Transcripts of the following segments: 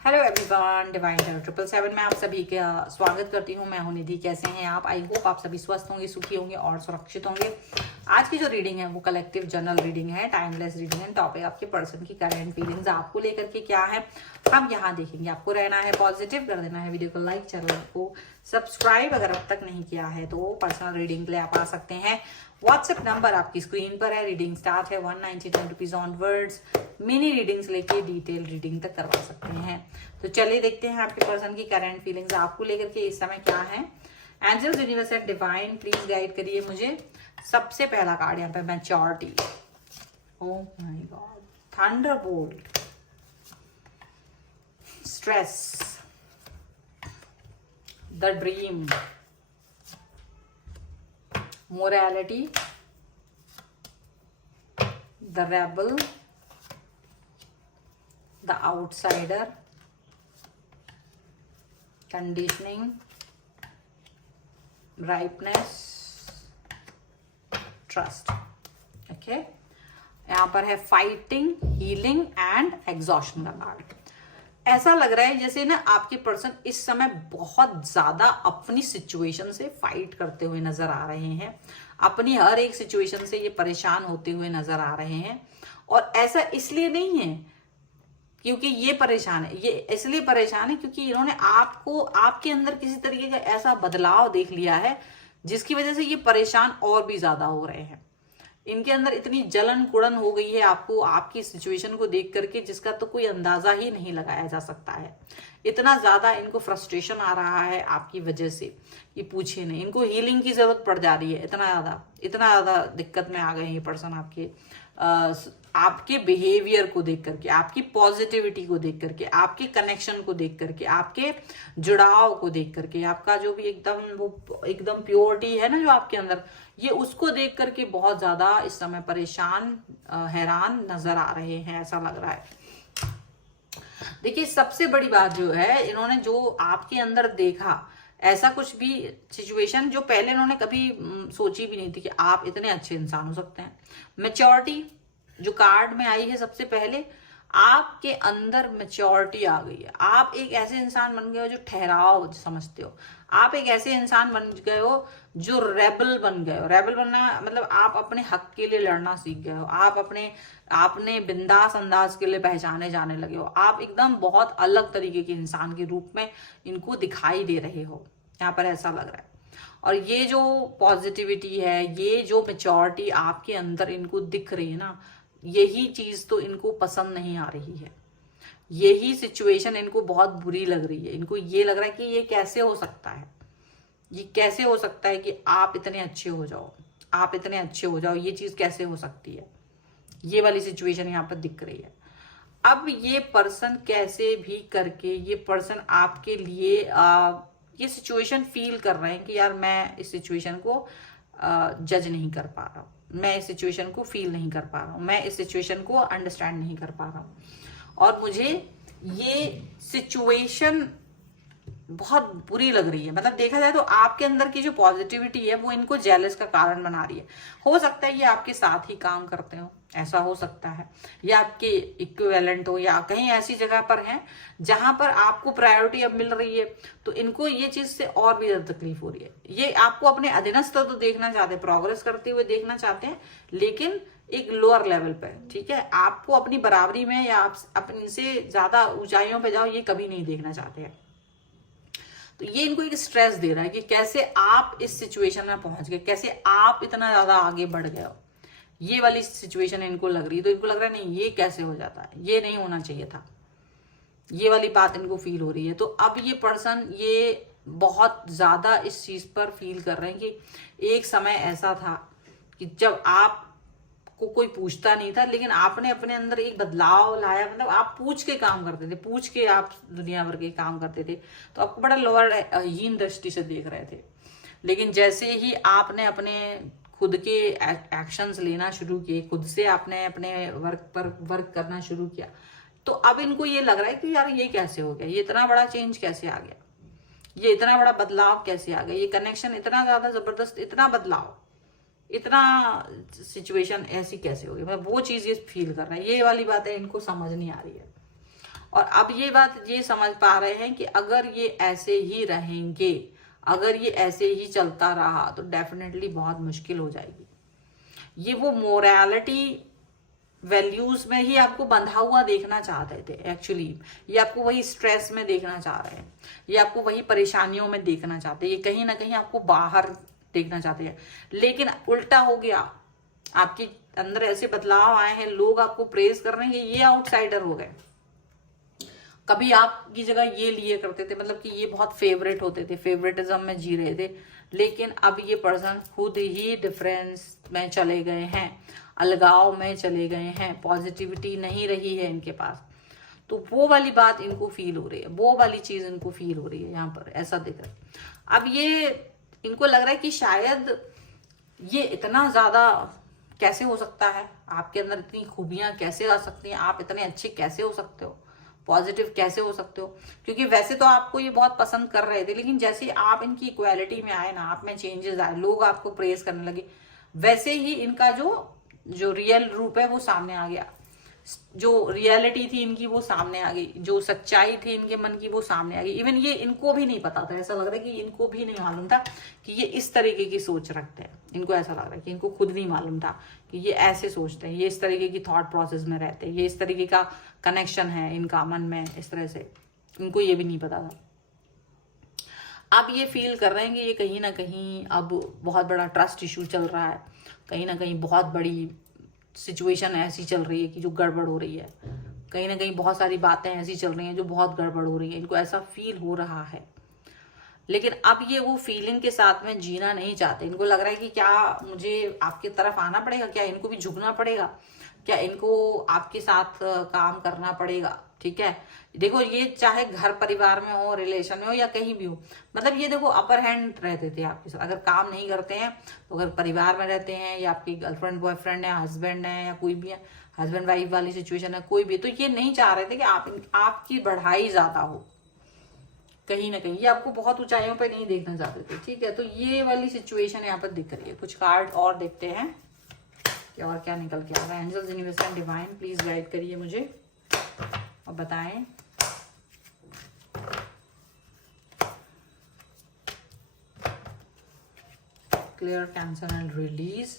Hello everyone, divine tarot 777 में आप सभी का स्वागत करती हूँ। मैं हूँ निधि। कैसे हैं आप? आई होप आप सभी स्वस्थ होंगे, सुखी होंगे और सुरक्षित होंगे। आज की जो रीडिंग है वो कलेक्टिव जनरल रीडिंग है, टाइमलेस रीडिंग है। टॉपिक आपके पर्सन की करंट फीलिंग्स आपको लेकर के क्या है हम यहाँ देखेंगे। आपको रहना है पॉजिटिव, कर देना है वीडियो को लाइक, चैनल को सब्सक्राइब अगर अब तक नहीं किया है तो पर्सनल रीडिंग के लिए आप आ सकते हैं। व्हाट्सएप नंबर आपकी स्क्रीन पर है। रीडिंग स्टार्ट है 199 rupees on words. Mini readings लेके डिटेल रीडिंग तक करवा सकते हैं। तो चलिए देखते हैं आपके पर्सन की करंट फीलिंग्स आपको लेकर के इस समय क्या है। Angels, universe and divine please guide करिए मुझे। सबसे पहला कार्ड यहाँ पे maturity. Oh my god, thunderbolt, stress, the dream, morality, the rebel, the outsider, conditioning, ripeness, trust. Okay, यहाँ पर है फाइटिंग, हीलिंग एंड एग्जॉशन का कार्ड। ऐसा लग रहा है जैसे ना आपके पर्सन इस समय बहुत ज्यादा अपनी सिचुएशन से फाइट करते हुए नजर आ रहे हैं। अपनी हर एक सिचुएशन से ये परेशान होते हुए नजर आ रहे हैं। और ऐसा इसलिए नहीं है क्योंकि ये परेशान है, ये इसलिए परेशान है क्योंकि इन्होंने आपको, आपके अंदर किसी तरीके का ऐसा बदलाव देख लिया है जिसकी वजह से ये परेशान और भी ज्यादा हो रहे हैं। इनके अंदर इतनी जलन कुड़न हो गई है आपको, आपकी सिचुएशन को देख करके, जिसका तो कोई अंदाजा ही नहीं लगाया जा सकता है। इतना ज्यादा इनको फ्रस्ट्रेशन आ रहा है आपकी वजह से, ये पूछे नहीं। इनको हीलिंग की जरूरत पड़ जा रही है। इतना ज्यादा दिक्कत में आ गए हैं ये पर्सन आपके बिहेवियर को देख करके, आपकी पॉजिटिविटी को देख करके, आपके कनेक्शन को देख करके, आपके जुड़ाव को देख करके, आपका जो भी एकदम प्योरिटी है ना जो आपके अंदर, ये उसको देख करके बहुत ज्यादा इस समय परेशान, हैरान नजर आ रहे हैं, ऐसा लग रहा है। देखिए, सबसे बड़ी बात जो है, इन्होंने जो आपके अंदर देखा, ऐसा कुछ भी सिचुएशन जो पहले इन्होंने कभी सोची भी नहीं थी कि आप इतने अच्छे इंसान हो सकते हैं। मैच्योरिटी जो कार्ड में आई है, सबसे पहले आपके अंदर मैच्योरिटी आ गई है। आप एक ऐसे इंसान बन गए हो जो ठहराव समझते हो। आप एक ऐसे इंसान बन गए हो जो रेबल बन गए हो। रेबल बनना मतलब आप अपने हक के लिए लड़ना सीख गए हो। आप आपने बिंदास अंदाज के लिए पहचाने जाने लगे हो। आप एकदम बहुत अलग तरीके के इंसान के रूप में इनको दिखाई दे रहे हो, यहाँ पर ऐसा लग रहा है। और ये जो पॉजिटिविटी है, ये जो मैच्योरिटी आपके अंदर इनको दिख रही है ना, यही चीज तो इनको पसंद नहीं आ रही है। यही सिचुएशन इनको बहुत बुरी लग रही है। इनको ये लग रहा है कि ये कैसे हो सकता है, ये कैसे हो सकता है कि आप इतने अच्छे हो जाओ, आप इतने अच्छे हो जाओ, ये चीज कैसे हो सकती है। ये वाली सिचुएशन यहाँ पर दिख रही है। अब ये पर्सन कैसे भी करके, ये पर्सन आपके लिए ये सिचुएशन फील कर रहे हैं कि यार मैं इस सिचुएशन को जज नहीं कर पा रहा हूँ, मैं इस सिचुएशन को फील नहीं कर पा रहा हूँ, मैं इस सिचुएशन को अंडरस्टैंड नहीं कर पा रहा हूँ, और मुझे ये सिचुएशन बहुत बुरी लग रही है। मतलब देखा जाए तो आपके अंदर की जो पॉजिटिविटी है वो इनको जेलस का कारण बना रही है। हो सकता है ये आपके साथ ही काम करते हो, ऐसा हो सकता है, या आपके इक्विवेलेंट हो, या कहीं ऐसी जगह पर हैं जहां पर आपको प्रायोरिटी अब मिल रही है, तो इनको ये चीज से और भी ज्यादा तकलीफ हो रही है। ये आपको अपने अधीनस्थ तो देखना चाहते हैं, प्रोग्रेस करते हुए देखना चाहते हैं, लेकिन एक लोअर लेवल पे, ठीक है। आपको अपनी बराबरी में या आप अपने से ज्यादा ऊंचाइयों पे जाओ, ये कभी नहीं देखना चाहते हैं। तो ये इनको एक स्ट्रेस दे रहा है कि कैसे आप इस सिचुएशन में पहुंच गए, कैसे आप इतना ज्यादा आगे बढ़ गए हो। ये वाली सिचुएशन इनको लग रही है। तो इनको लग रहा है नहीं, ये कैसे हो जाता है, ये नहीं होना चाहिए था, ये वाली बात इनको फील हो रही है। तो अब ये पर्सन ये बहुत ज्यादा इस चीज पर फील कर रहे हैं कि एक समय ऐसा था कि जब आप को कोई पूछता नहीं था, लेकिन आपने अपने अंदर एक बदलाव लाया। मतलब आप पूछ के काम करते थे, पूछ के आप दुनिया भर के काम करते थे, तो आपको बड़ा लोअर हीन दृष्टि से देख रहे थे। लेकिन जैसे ही आपने अपने खुद के एक्शंस लेना शुरू किए, खुद से आपने अपने वर्क करना शुरू किया, तो अब इनको ये लग रहा है कि यार ये कैसे हो गया, ये इतना बड़ा चेंज कैसे आ गया, ये इतना बड़ा बदलाव कैसे आ गया, ये कनेक्शन इतना ज्यादा जबरदस्त, इतना बदलाव, इतना सिचुएशन ऐसी कैसे होगी। मतलब वो चीज ये फील कर रहा है। ये वाली बातें इनको समझ नहीं आ रही है। और अब ये बात ये समझ पा रहे हैं कि अगर ये ऐसे ही रहेंगे, अगर ये ऐसे ही चलता रहा तो डेफिनेटली बहुत मुश्किल हो जाएगी। ये वो मोरालिटी वैल्यूज में ही आपको बंधा हुआ देखना चाहते थे एक्चुअली, ये आपको वही स्ट्रेस में देखना चाह रहे हैं, ये आपको वही परेशानियों में देखना चाहते हैं, ये कहीं ना कहीं आपको बाहर देखना चाहते हैं। लेकिन उल्टा हो गया, आपके अंदर ऐसे बदलाव आए हैं, लोग आपको प्रेज कर रहे हैं कि ये आउटसाइडर हो गए। कभी आपकी जगह ये लिए करते थे, मतलब कि ये बहुत फेवरेट होते थे, फेवरेटिज्म में जी रहे थे, लेकिन अब ये पर्सन खुद ही डिफरेंस में चले गए हैं, अलगाव में चले गए हैं, पॉजिटिविटी नहीं रही है इनके पास। तो वो वाली बात इनको फील हो रही है, वो वाली चीज इनको फील हो रही है, यहाँ पर ऐसा दिख रहा है। अब ये इनको लग रहा है कि शायद ये इतना ज्यादा कैसे हो सकता है, आपके अंदर इतनी खूबियां कैसे आ सकती हैं, आप इतने अच्छे कैसे हो सकते हो, पॉजिटिव कैसे हो सकते हो। क्योंकि वैसे तो आपको ये बहुत पसंद कर रहे थे, लेकिन जैसे आप इनकी इक्वालिटी में आए ना, आप में चेंजेस आए, लोग आपको प्रेज करने लगे, वैसे ही इनका जो रियल रूप है वो सामने आ गया, जो रियलिटी थी इनकी वो सामने आ गई, जो सच्चाई थी इनके मन की वो सामने आ गई। इवन ये इनको भी नहीं पता था, ऐसा लग रहा है कि इनको भी नहीं मालूम था कि ये इस तरीके की सोच रखते हैं। इनको ऐसा लग रहा है कि इनको खुद नहीं मालूम था कि ये ऐसे सोचते हैं, ये इस तरीके की थॉट प्रोसेस में रहते हैं, ये इस तरीके का कनेक्शन है इनका मन में, इस तरह से इनको ये भी नहीं पता था। अब ये फील कर रहे हैं कि ये कहीं ना कहीं अब बहुत बड़ा ट्रस्ट इशू चल रहा है, कहीं ना कहीं बहुत बड़ी सिचुएशन ऐसी चल रही है कि जो गड़बड़ हो रही है, कहीं ना कहीं बहुत सारी बातें ऐसी चल रही हैं जो बहुत गड़बड़ हो रही है, इनको ऐसा फील हो रहा है। लेकिन अब ये वो फीलिंग के साथ में जीना नहीं चाहते, इनको लग रहा है कि क्या मुझे आपकी तरफ आना पड़ेगा, क्या इनको भी झुकना पड़ेगा, क्या इनको आपके साथ काम करना पड़ेगा। ठीक है, देखो ये चाहे घर परिवार में हो, रिलेशन में हो, या कहीं भी हो, मतलब ये देखो अपर हैंड रहते थे आपके साथ। अगर काम नहीं करते हैं तो अगर परिवार में रहते हैं, या आपकी गर्लफ्रेंड बॉयफ्रेंड है, हस्बैंड है, या कोई भी है, हस्बैंड वाइफ वाली सिचुएशन है, कोई भी, तो ये नहीं चाह रहे थे कि आपकी बढ़ाई ज्यादा हो, कहीं ना कहीं ये आपको बहुत ऊंचाइयों पे नहीं देखना चाहते थे। ठीक है, तो ये वाली सिचुएशन यहाँ पर दिख रही है। कुछ कार्ड और देखते हैं कि और क्या निकल के आ रहा है। Angels, universe and divine please guide करिए मुझे और बताएं। Clear, cancel and release,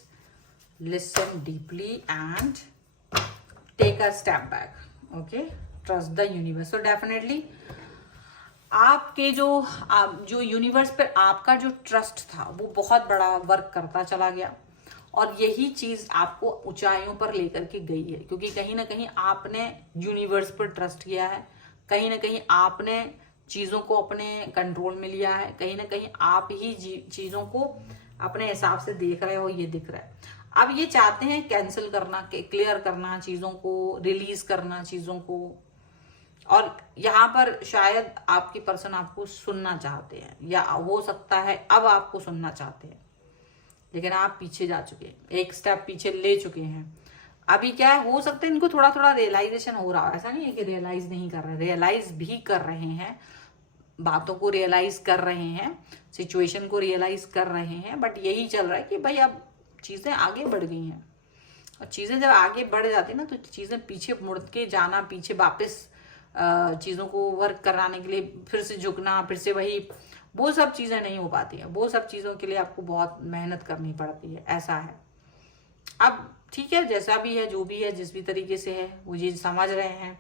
listen deeply and take a step back. Okay, trust the universe. तो डेफिनेटली आपके जो यूनिवर्स पर आपका जो ट्रस्ट था वो बहुत बड़ा वर्क करता चला गया, और यही चीज आपको ऊंचाइयों पर लेकर के गई है, क्योंकि कहीं ना कहीं आपने यूनिवर्स पर ट्रस्ट किया है, कहीं ना कहीं आपने चीजों को अपने कंट्रोल में लिया है, कहीं ना कहीं आप ही चीजों को अपने हिसाब से देख रहे हो, ये दिख रहा है। अब ये चाहते हैं कैंसिल करना, क्लियर करना चीजों को, रिलीज करना चीजों को, और यहाँ पर शायद आपकी पर्सन आपको सुनना चाहते हैं, या हो सकता है अब आपको सुनना चाहते हैं, लेकिन आप पीछे जा चुके हैं, एक स्टेप पीछे ले चुके हैं। अभी क्या है, हो सकता है इनको थोड़ा थोड़ा रियलाइजेशन हो रहा है, ऐसा नहीं है कि रियलाइज नहीं कर रहे, रियलाइज भी कर रहे हैं, बातों को रियलाइज कर रहे हैं, सिचुएशन को रियलाइज कर रहे हैं, बट यही चल रहा है कि भाई अब चीजें आगे बढ़ गई हैं, और चीजें जब आगे बढ़ जाती है ना, तो चीजें पीछे मुड़ के जाना, पीछे वापस चीजों को वर्क कराने के लिए फिर से झुकना, फिर से वही, वो सब चीजें नहीं हो पाती है। वो सब चीजों के लिए आपको बहुत मेहनत करनी पड़ती है, ऐसा है। अब ठीक है, जैसा भी है, जो भी है, जिस भी तरीके से है, वो ये समझ रहे हैं,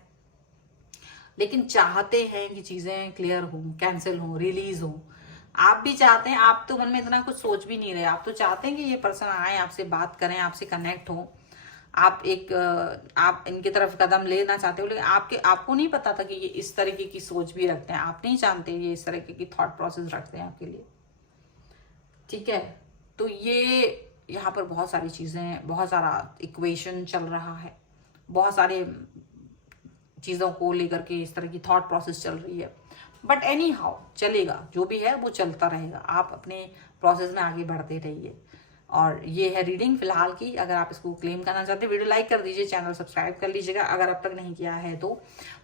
लेकिन चाहते हैं कि चीजें क्लियर हो, कैंसिल हो, रिलीज हो। आप भी चाहते हैं, आप तो मन में इतना कुछ सोच भी नहीं रहे, आप तो चाहते हैं कि ये पर्सन आए, आपसे बात करें, आपसे कनेक्ट हो, आप इनकी तरफ कदम लेना चाहते हो, लेकिन आपको नहीं पता था कि ये इस तरीके की सोच भी रखते हैं, आप नहीं जानते ये इस तरीके की थॉट प्रोसेस रखते हैं आपके लिए। ठीक है, तो ये यहाँ पर बहुत सारी चीजें, बहुत सारा इक्वेशन चल रहा है, बहुत सारे चीजों को लेकर के इस तरह की थॉट प्रोसेस चल रही है, बट एनी हाउ चलेगा, जो भी है वो चलता रहेगा, आप अपने प्रोसेस में आगे बढ़ते रहिए। और ये है रीडिंग फिलहाल की। अगर आप इसको क्लेम करना चाहते हैं वीडियो लाइक कर दीजिए, चैनल सब्सक्राइब कर लीजिएगा अगर अब तक नहीं किया है तो।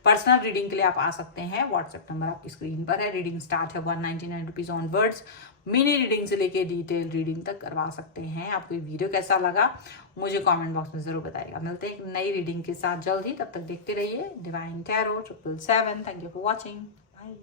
पर्सनल रीडिंग के लिए आप आ सकते हैं, व्हाट्सएप नंबर आपकी स्क्रीन पर है। रीडिंग स्टार्ट है 199 रुपीज ऑनवर्ड्स। मिनी रीडिंग से लेके डिटेल रीडिंग तक करवा सकते हैं। आपको ये वीडियो कैसा लगा मुझे कमेंट बॉक्स में जरूर बताइएगा। मिलते हैं एक नई रीडिंग के साथ जल्द ही, तब तक देखते रहिए divine tarot 777। Thank you for watching, bye.